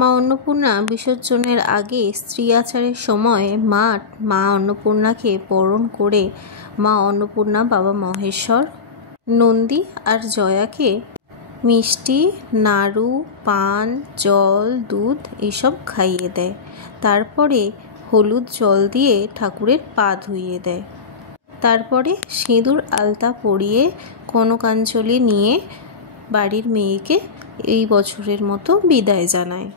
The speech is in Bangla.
মা অন্নপূর্ণা বিসর্জনের আগে স্ত্রী আচারের সময় মা অন্নপূর্ণাকে বরণ করে মা অন্নপূর্ণা, বাবা মহেশ্বর, নন্দী আর জয়াকে মিষ্টি, নাড়ু, পান, জল, দুধ এইসব খাইয়ে দেয়। তারপরে হলুদ জল দিয়ে ঠাকুরের পা ধুইয়ে দেয়। তারপরে সিঁদুর আলতা পরিয়ে কনকাঞ্জলি নিয়ে বাড়ির মেয়েকে এই বছরের মতো বিদায় জানায়।